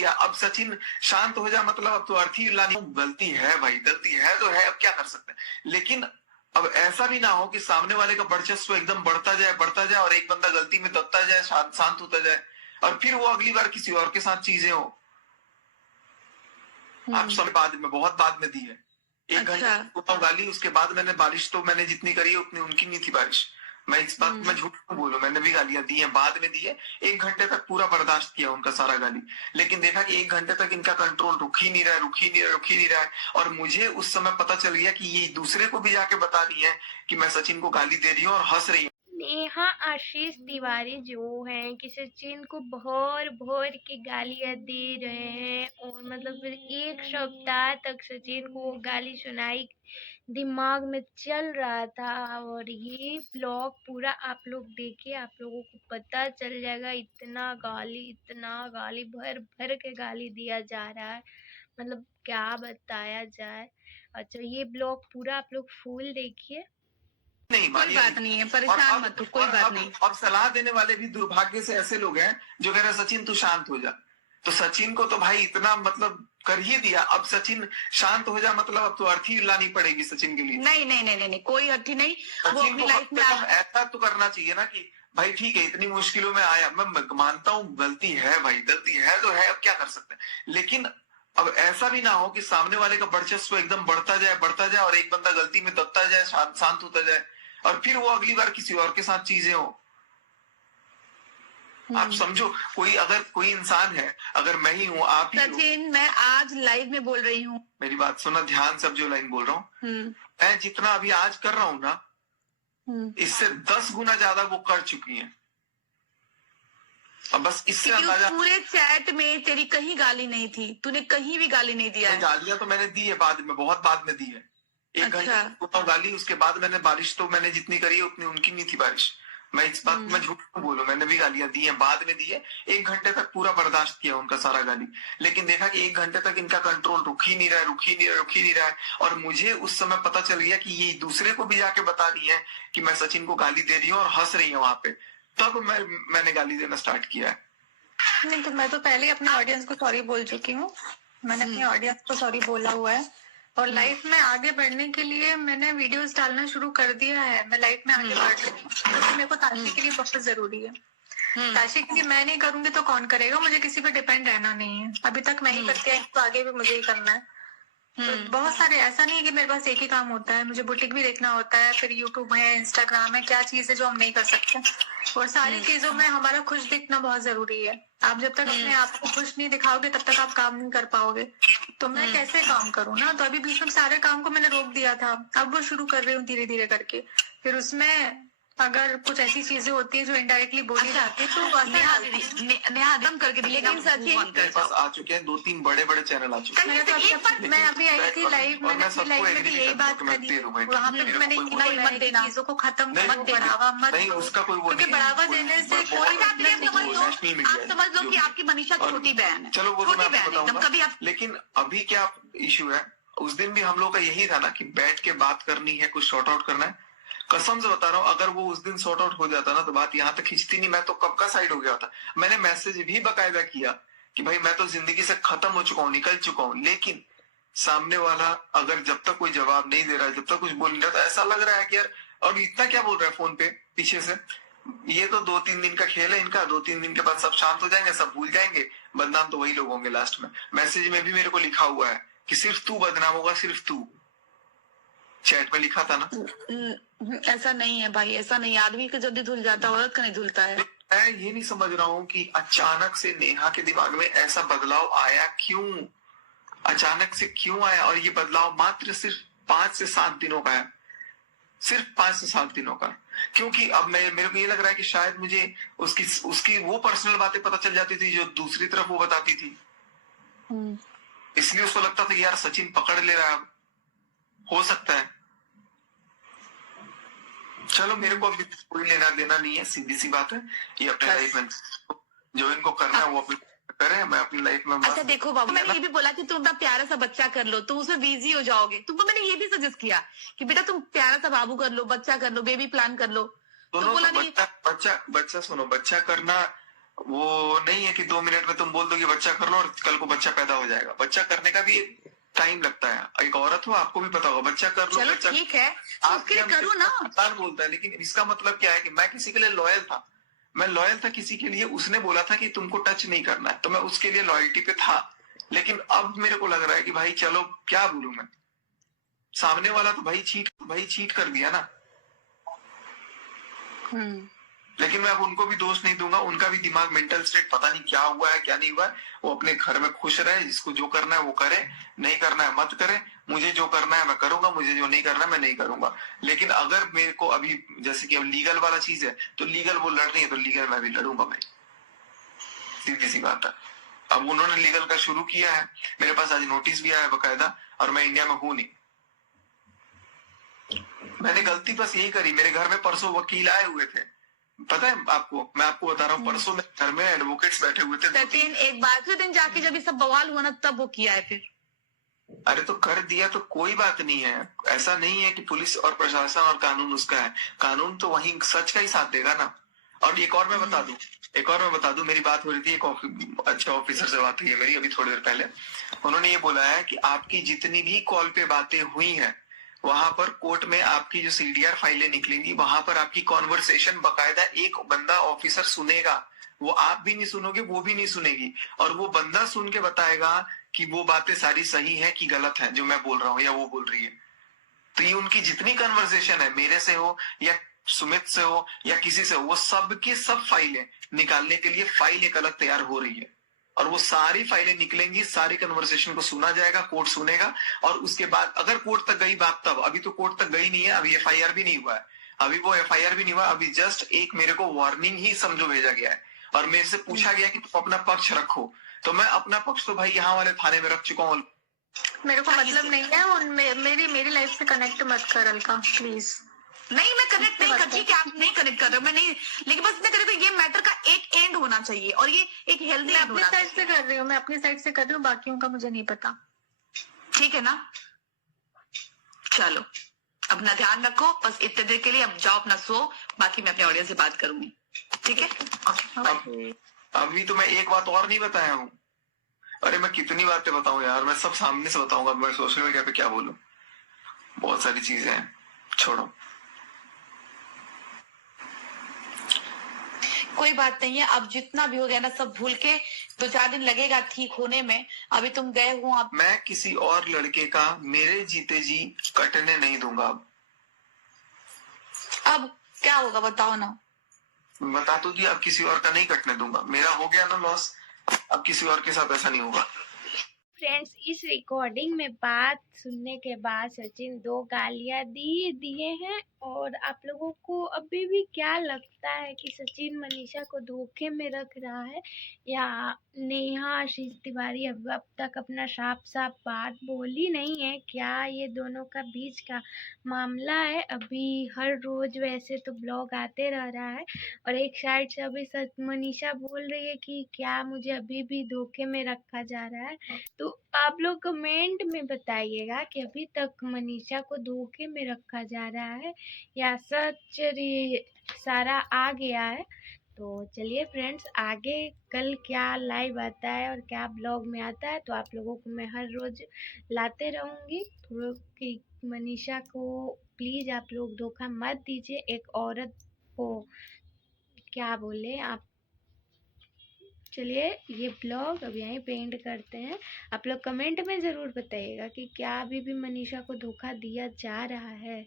दिया, अब सचिन शांत हो जा, मतलब अब तो अर्थ ही लानी। गलती है भाई, गलती है तो है, अब क्या कर सकते हैं। लेकिन अब ऐसा भी ना हो कि सामने वाले का वर्चस्व एकदम बढ़ता जाए और एक बंदा गलती में दबता जाए, शांत होता जाए, और फिर वो अगली बार किसी और के साथ चीजें हो। आप समय बाद में, बहुत बाद में दी है, 1 घंटे गाली, उसके बाद मैंने बारिश तो मैंने जितनी करी है उतनी उनकी नहीं थी बारिश। मैं इस बात में झूठ क्यों बोलूं, मैंने भी गालियां दी हैं, बाद में दी है। 1 घंटे तक पूरा बर्दाश्त किया उनका सारा गाली, लेकिन देखा कि 1 घंटे तक इनका कंट्रोल रुक ही नहीं रहा है। और मुझे उस समय पता चल गया कि ये दूसरे को भी जाके बता रही है कि मैं सचिन को गाली दे रही हूँ और हंस रही हूँ। नेहा आशीष तिवारी जो हैं कि सचिन को भर के गालियां दे रहे हैं, और मतलब फिर 1 सप्ताह तक सचिन को गाली सुनाई दिमाग में चल रहा था। और ये ब्लॉग पूरा आप लोग देखिए, आप लोगों को पता चल जाएगा। इतना गाली भर के गाली दिया जा रहा है, मतलब क्या बताया जाए। अच्छा, ये ब्लॉग पूरा आप लोग फुल देखिए। नहीं, कोई बात नहीं है, परेशान मत हो, कोई बात नहीं। अब सलाह देने वाले भी दुर्भाग्य से ऐसे लोग हैं जो कह रहे हैं सचिन तू शांत हो जा। तो सचिन को तो भाई इतना मतलब कर ही दिया, अब सचिन शांत हो जा, मतलब अब तो अर्थी लानी पड़ेगी सचिन के लिए। नहीं, कोई अर्थी नहीं। वो सचिन अपनी को लाइफ में ऐसा तो करना चाहिए ना कि भाई ठीक है, इतनी मुश्किलों में आया, मैं मानता हूँ गलती है भाई, गलती है तो है, अब क्या कर सकते हैं। लेकिन अब ऐसा भी ना हो कि सामने वाले का वर्चस्व एकदम बढ़ता जाए और एक बंदा गलती में दबता जाए, शांत होता जाए, और फिर वो अगली बार किसी और के साथ चीजें हो। आप समझो, कोई इंसान है, अगर मैं ही हूँ, आप ही सचिन, मैं आज लाइव में बोल रही हूँ, मेरी बात सुना ध्यान से, अब जो लाइन बोल रहा हूँ, मैं जितना अभी आज कर रहा हूँ ना, इससे 10 गुना ज्यादा वो कर चुकी हैं। अब बस इससे अंदाजा, पूरे चैट में तेरी कहीं गाली नहीं थी, तूने कहीं भी गाली नहीं दिया है। गालियां तो मैंने दी है बाद में, बहुत बाद में दी है। 1 घंटे गाली, उसके बाद मैंने बारिश तो मैंने जितनी करी है उतनी उनकी नहीं थी बारिश। मैं इस बात में झूठ क्यों बोलूं, मैंने भी गालियां दी हैं, बाद में दी है। 1 घंटे तक पूरा बर्दाश्त किया उनका सारा गाली, लेकिन देखा कि 1 घंटे तक इनका कंट्रोल रुक ही नहीं रहा है। और मुझे उस समय पता चल गया कि ये दूसरे को भी जाके बता रही है कि मैं सचिन को गाली दे रही हूँ और हंस रही हूँ वहां पे, तब मैंने गाली देना स्टार्ट किया है। नहीं तो मैं तो पहले ही अपने ऑडियंस को सॉरी बोल चुकी हूँ, मैंने अपने ऑडियंस को सॉरी बोला हुआ है। और लाइफ में आगे बढ़ने के लिए मैंने वीडियोस डालना शुरू कर दिया है। मैं लाइफ में आगे बढ़ रही हूँ, क्योंकि मेरे को ताशी के लिए बहुत जरूरी है। ताशी के लिए मैं नहीं करूंगी तो कौन करेगा, मुझे किसी पे डिपेंड रहना नहीं है। अभी तक मैं ही करती आई, तो आगे भी मुझे ही करना है। तो बहुत सारे, ऐसा नहीं है कि मेरे पास एक ही काम होता है, मुझे बुटीक भी देखना होता है, फिर यूट्यूब है, इंस्टाग्राम है, क्या चीज है जो हम नहीं कर सकते। और सारी चीजों में हमारा खुश दिखना बहुत जरूरी है। आप जब तक अपने आप को खुश नहीं दिखाओगे तब तक आप काम नहीं कर पाओगे। तो मैं कैसे काम करूँ ना, तो अभी बीच में सारे काम को मैंने रोक दिया था, अब वो शुरू कर रही हूँ धीरे धीरे करके। फिर उसमें अगर कुछ ऐसी चीजें होती है जो इनडायरेक्टली बोली जाती है तो नेहा दम करके, लेकिन सचिन आ चुके हैं 2-3 बड़े चैनल आ चुके हैं। मैं अभी आई थी लाइव, मैंने अपनी लाइफ में भी यही बात करी, वहाँ पे भी मैंने हिम्मत देना, चीजों को खत्म मत बढ़ावा मत, उसका कोई वो क्योंकि बढ़ावा देने से कोई आप समझ लो कि आपकी मनीषा छोटी बहन है, चलो वो तो मैं बताऊंगा। कभी आप, लेकिन अभी क्या इशू है, उस दिन भी हम लोग का यही था ना कि बैठ के बात करनी है, कुछ शॉर्ट आउट करना है। कसम से बता रहा हूँ, अगर वो उस दिन सॉर्ट आउट हो जाता ना तो बात यहाँ तक खींचती नहीं, मैं तो कब का साइड हो गया था। मैंने मैसेज भी बकायदा किया कि भाई मैं तो जिंदगी से खत्म हो चुका हूँ, निकल चुका हूँ। लेकिन सामने वाला अगर जब तक कोई जवाब नहीं दे रहा है, जब तक कुछ बोल नहीं रहा, तो ऐसा लग रहा है कि यार और इतना क्या बोल रहा है फोन पे पीछे से। ये तो 2-3 दिन का खेल है इनका, 2-3 दिन के बाद सब शांत हो जाएंगे, सब भूल जाएंगे, बदनाम तो वही लोग होंगे लास्ट में। मैसेज में भी मेरे को लिखा हुआ है कि सिर्फ तू बदनाम होगा, सिर्फ तू, चैट में लिखा था ना। ऐसा नहीं है भाई, ऐसा नहीं, आदमी का जल्दी धुल जाता है, औरत का नहीं धुलता है। मैं ये नहीं समझ रहा हूँ कि अचानक से नेहा के दिमाग में ऐसा बदलाव आया क्यों, अचानक से क्यों आया। और ये बदलाव मात्र सिर्फ 5 से 7 दिनों का है, सिर्फ 5 से 7 दिनों का। क्योंकि अब मेरे को ये लग रहा है कि शायद मुझे उसकी वो पर्सनल बातें पता चल जाती थी जो दूसरी तरफ वो बताती थी, इसलिए उसको लगता था कि यार सचिन पकड़ ले रहा है, हो सकता है। चलो मेरे को अभी कोई लेना देना नहीं है, सीधी सी बात है। ये अपने लाइफ में जो इनको करना है वो अपनी करे, मैं अपनी लाइफ में। अच्छा देखो बाबू, मैंने ये भी बोला कि तुम अपना प्यारा सा बच्चा कर लो, तुम उसमें बिजी हो जाओगे। तुमको मैंने ये भी सजेस्ट किया कि बेटा तुम प्यारा सा बाबू कर लो, बच्चा कर लो, बेबी प्लान कर लो। दोनों तो बच्चा सुनो, बच्चा करना वो नहीं है कि 2 मिनट में तुम बोल दो कि बच्चा कर लो और कल को बच्चा पैदा हो जाएगा। बच्चा करने का भी एक टाइम लगता है। एक औरत हो, आपको भी पता होगा, बच्चा कर लो, चलो बच्चा ठीक है, तो आप उसके लिए क्या करूँ ना। इंसान बोलता है, लेकिन इसका मतलब क्या है कि मैं किसी के लिए लॉयल था। मैं लॉयल था किसी के लिए, उसने बोला था कि तुमको टच नहीं करना है, तो मैं उसके लिए लॉयल्टी पे था। लेकिन अब मेरे को लग रहा है कि भाई चलो क्या बोलूं मैं, सामने वाला तो भाई चीट कर दिया ना। लेकिन मैं अब उनको भी दोष नहीं दूंगा, उनका भी दिमाग, मेंटल स्टेट पता नहीं क्या हुआ है क्या नहीं हुआ है। वो अपने घर में खुश रहे, जिसको जो करना है वो करे, नहीं करना है मत करे। मुझे जो करना है मैं करूंगा, मुझे जो नहीं करना है मैं नहीं करूंगा। लेकिन अगर मेरे को अभी जैसे कि अब लीगल वाला चीज है, तो लीगल वो लड़ रही है तो लीगल मैं भी लड़ूंगा भाई, सीधी सी बात है। अब उन्होंने लीगल का शुरू किया है, मेरे पास आज नोटिस भी आया है बकायदा, और मैं इंडिया में हूं नहीं। मैंने गलती बस यही करी, मेरे घर में परसों वकील आए हुए थे, पता है आपको, मैं आपको बता रहा हूँ, परसों मेरे घर में एडवोकेट्स बैठे हुए थे। सचिन एक बार दिन जाके जब ये सब बवाल हुआ ना, तब वो किया है फिर। अरे तो कर दिया तो कोई बात नहीं है। ऐसा नहीं है कि पुलिस और प्रशासन और कानून उसका है, कानून तो वही सच का ही साथ देगा ना। और एक और मैं बता दूं, मेरी बात हो रही थी, एक अच्छे ऑफिसर से बात हुई है मेरी अभी थोड़ी देर पहले। उन्होंने ये बोला है कि आपकी जितनी भी कॉल पे बातें हुई हैं, वहां पर कोर्ट में आपकी जो सीडीआर फाइलें निकलेंगी, वहां पर आपकी कॉन्वर्सेशन बकायदा एक बंदा ऑफिसर सुनेगा। वो आप भी नहीं सुनोगे, वो भी नहीं सुनेगी, और वो बंदा सुन के बताएगा कि वो बातें सारी सही है कि गलत है जो मैं बोल रहा हूँ या वो बोल रही है। तो ये उनकी जितनी कन्वर्सेशन है, मेरे से हो या सुमित से हो या किसी से हो, वो सब की सब फाइलें निकालने के लिए फाइल एक अलग तैयार हो रही है, और वो सारी फाइलें निकलेंगी, सारी कन्वर्सेशन को सुना जाएगा, कोर्ट सुनेगा, और उसके बाद अगर कोर्ट तक गई बात तब। अभी तो कोर्ट तक गई नहीं है, अभी एफआईआर भी नहीं हुआ है, अभी जस्ट एक मेरे को वार्निंग ही समझो भेजा गया है, और मेरे से पूछा गया कि तुम अपना पक्ष रखो। तो मैं अपना पक्ष तो भाई यहाँ वाले थाने में रख चुका हूँ। मेरे को मतलब नहीं है, और मेरी लाइफ से कनेक्ट मत कर अलका प्लीज। नहीं, मैं कनेक्ट नहीं करती कि आप नहीं कनेक्ट कर रहे हो, मैं नहीं, लेकिन बस मैं तेरे को ये मैटर का एक एंड होना चाहिए, और ये एक हेल्दी मैं एंड अपनी होना साइड से चाहिए। कर रही हूँ, मैं अपनी साइड से कर रही हूँ, बाकियों का मुझे नहीं पता। ठीक है ना, चलो अपना ध्यान रखो, बस इतने देर के लिए अब जाओ अपना सो, बाकी मैं अपने ऑडियंस से बात करूंगी, ठीक है? ओके। अभी तो मैं एक बात और नहीं बताया हूँ। अरे मैं कितनी बातें बताऊं यार, मैं सब सामने से बताऊंगा, मैं सोशल मीडिया पे क्या बोलूं, बहुत सारी चीजें हैं, छोड़ो। कोई बात नहीं है, अब जितना भी हो गया ना सब भूल के 2-4 दिन लगेगा ठीक होने में। अभी तुम गए हो, अब मैं किसी और लड़के का मेरे जीते जी कटने नहीं दूंगा। अब क्या होगा बताओ ना। बता तो दिया, अब किसी और का नहीं कटने दूंगा, मेरा हो गया ना लॉस, अब किसी और के साथ ऐसा नहीं होगा। फ्रेंड्स, इस रिकॉर्डिंग में बात सुनने के बाद सचिन 2 गालियां दिए हैं, और आप लोगों को अभी भी क्या लगता है कि सचिन मनीषा को धोखे में रख रहा है, या नेहा आशीष तिवारी अब तक अपना साफ बात बोली नहीं है? क्या ये दोनों का बीच का मामला है? अभी हर रोज वैसे तो ब्लॉग आते रह रहा है, और एक साइड से अभी मनीषा बोल रही है कि क्या मुझे अभी भी धोखे में रखा जा रहा है। तो आप लोग कमेंट में बताइएगा कि अभी तक मनीषा को धोखे में रखा जा रहा है या सच सारा आ गया है। तो चलिए फ्रेंड्स, आगे कल क्या लाइव आता है और क्या ब्लॉग में आता है, तो आप लोगों को मैं हर रोज लाते रहूंगी। तो कि मनीषा को प्लीज आप लोग धोखा मत दीजिए, एक औरत को क्या बोले आप। चलिए ये ब्लॉग अब यहीं पे एंड करते हैं। आप लोग कमेंट में ज़रूर बताइएगा कि क्या अभी भी मनीषा को धोखा दिया जा रहा है।